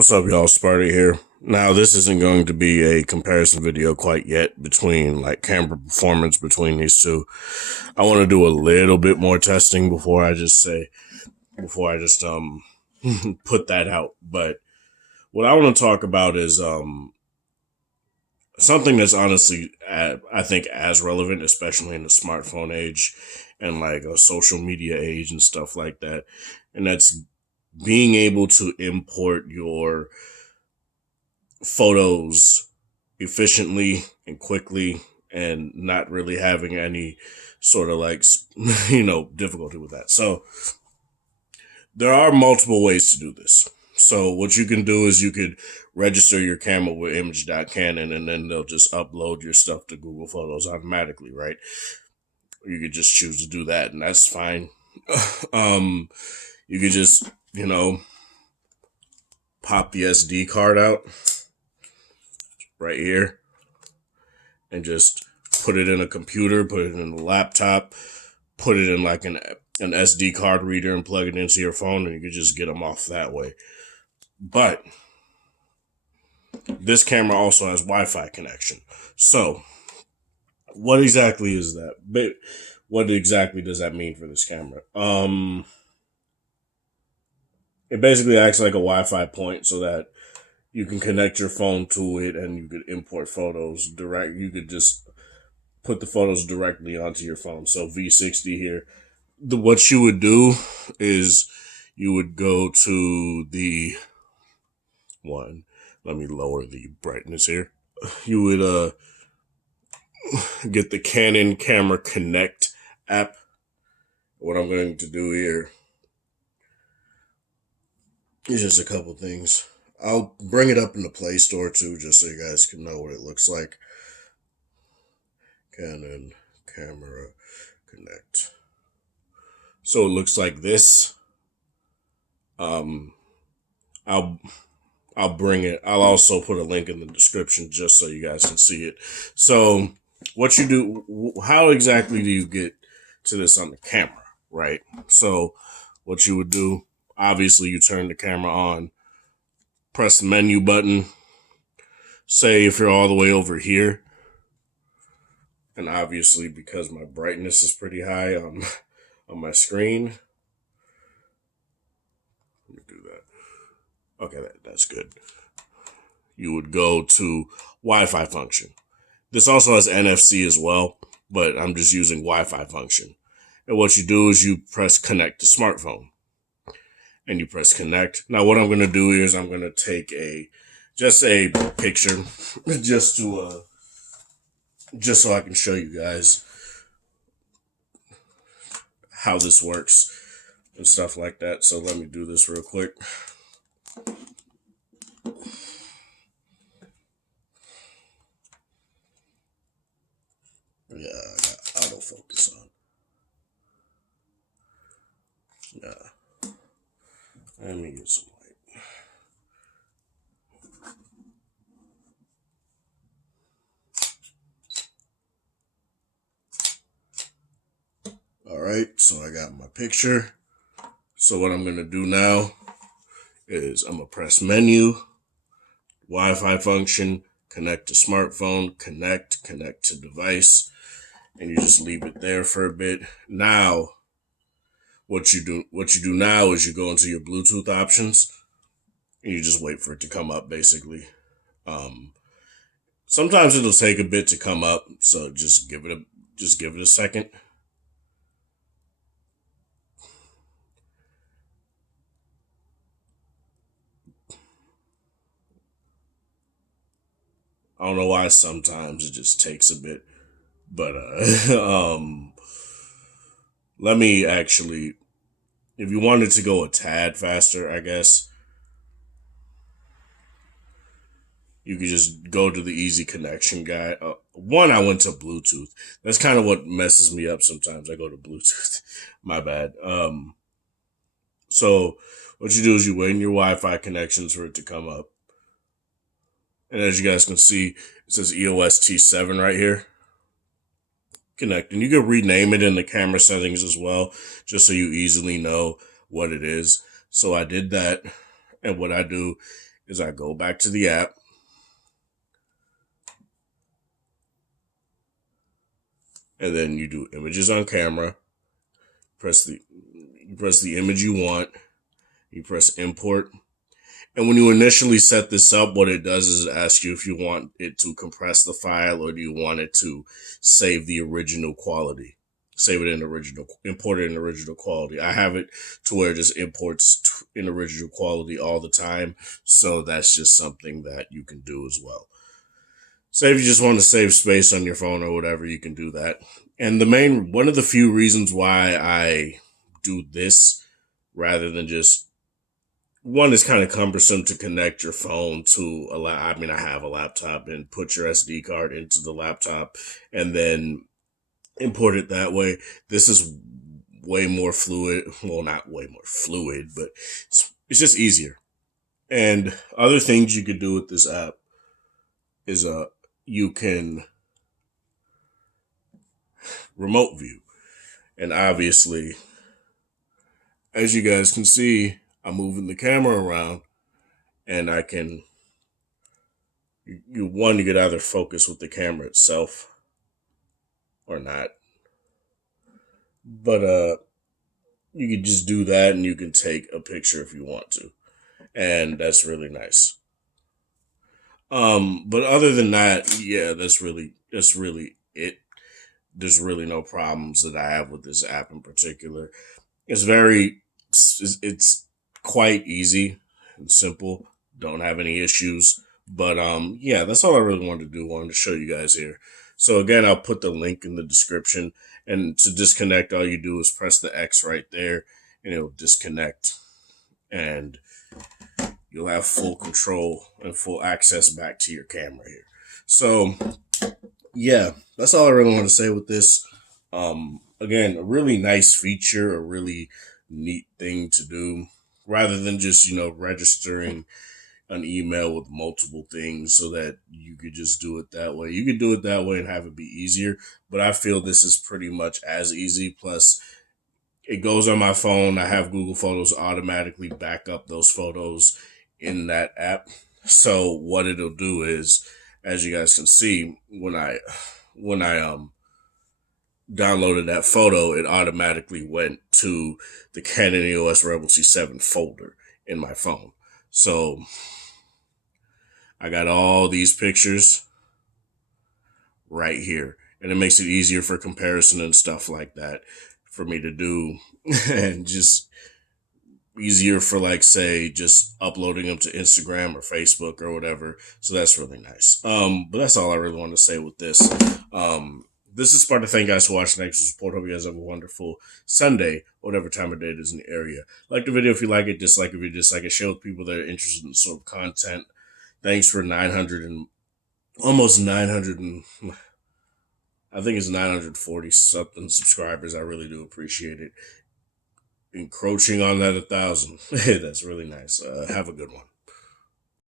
What's up, y'all? Sparty here. Now, this isn't going to be a comparison video quite yet between like camera performance between these two. I want to do a little bit more testing before I just put that out. But what I want to talk about is something that's honestly I think as relevant, especially in the smartphone age and like a social media age and stuff like that, and that's being able to import your photos efficiently and quickly and not really having any sort of like difficulty with that. So there are multiple ways to do this. So what you can do is you could register your camera with image.canon and then they'll just upload your stuff to Google Photos automatically, right? You could just choose to do that and that's fine. You could just, pop the SD card out right here and just put it in a computer, put it in a laptop, put it in like an SD card reader and plug it into your phone, and you can just get them off that way. But this camera also has Wi-Fi connection. So what exactly is that? What exactly does that mean for this camera? It basically acts like a Wi-Fi point so that you can connect your phone to it and you could import photos direct. You could just put the photos directly onto your phone. So V60 here. What you would do is you would go to the one. Let me lower the brightness here. You would get the Canon Camera Connect app. What I'm going to do here is just a couple things. I'll bring it up in the Play Store too, just so you guys can know what it looks like. Canon Camera Connect. So it looks like this. I'll bring it. I'll also put a link in the description just so you guys can see it. So what you do, how exactly do you get to this on the camera, right? So what you would do, obviously you turn the camera on, press the menu button. Say if you're all the way over here, and obviously because my brightness is pretty high on my screen. Let me do that. Okay, that's good. You would go to Wi-Fi function. This also has NFC as well, but I'm just using Wi-Fi function. And what you do is you press connect to smartphone. And you press connect. Now what I'm going to do here is I'm going to take just a picture just so I can show you guys how this works and stuff like that. So let me do this real quick. Yeah, I got autofocus on. Yeah. Let me get some light. All right, so I got my picture. So what I'm going to do now is I'm going to press menu, Wi-Fi function, connect to smartphone, connect to device, and you just leave it there for a bit. Now, what you do now is you go into your Bluetooth options and you just wait for it to come up basically. Sometimes it'll take a bit to come up, so just give it a second. I don't know why sometimes it just takes a bit, but let me actually, if you wanted to go a tad faster, I guess you could just go to the easy connection guide. I went to Bluetooth. That's kind of what messes me up sometimes. I go to Bluetooth. My bad. So what you do is you wait in your Wi-Fi connections for it to come up. And as you guys can see, it says EOS T7 right here. Connect. And you can rename it in the camera settings as well, just so you easily know what it is. So I did that. And what I do is I go back to the app, and then you do images on camera. You press the image you want. You press import. And when you initially set this up, what it does is ask you if you want it to compress the file or do you want it to save the original quality. Save it in original, import it in original quality. I have it to where it just imports in original quality all the time. So that's just something that you can do as well. So if you just want to save space on your phone or whatever, you can do that. And one of the few reasons why I do this rather than just, one is kind of cumbersome to connect your phone to I have a laptop and put your SD card into the laptop and then import it that way. This is way more fluid. Well, not way more fluid, but it's just easier. And other things you could do with this app is you can remote view. And obviously, as you guys can see, I'm moving the camera around and I can, you could either focus with the camera itself or not. But you could just do that and you can take a picture if you want to. And that's really nice. But other than that, yeah, that's really it. There's really no problems that I have with this app in particular. It's quite easy and simple. Don't have any issues. But yeah, that's all I really wanted to do. Wanted to show you guys here. So again, I'll put the link in the description. And to disconnect, all you do is press the X right there and it'll disconnect. And you'll have full control and full access back to your camera here. So yeah, that's all I really want to say with this. Again, a really nice feature, a really neat thing to do rather than just, registering an email with multiple things so that you could just do it that way. You could do it that way and have it be easier, but I feel this is pretty much as easy. Plus, it goes on my phone. I have Google Photos automatically back up those photos in that app. So what it'll do is, as you guys can see, when I downloaded that photo, it automatically went to the Canon EOS Rebel C7 folder in my phone. So I got all these pictures right here, and it makes it easier for comparison and stuff like that for me to do, and just easier for, like, say, just uploading them to Instagram or Facebook or whatever. So that's really nice. But that's all I really want to say with this. This is Sparta. Thank you guys for watching. Thanks for support. Hope you guys have a wonderful Sunday, whatever time of day it is in the area. Like the video if you like it, dislike if you dislike it, share with people that are interested in sort of content. Thanks for 900 and almost 900 and I think it's 940 something subscribers. I really do appreciate it. Encroaching on that 1,000. That's really nice. Have a good one.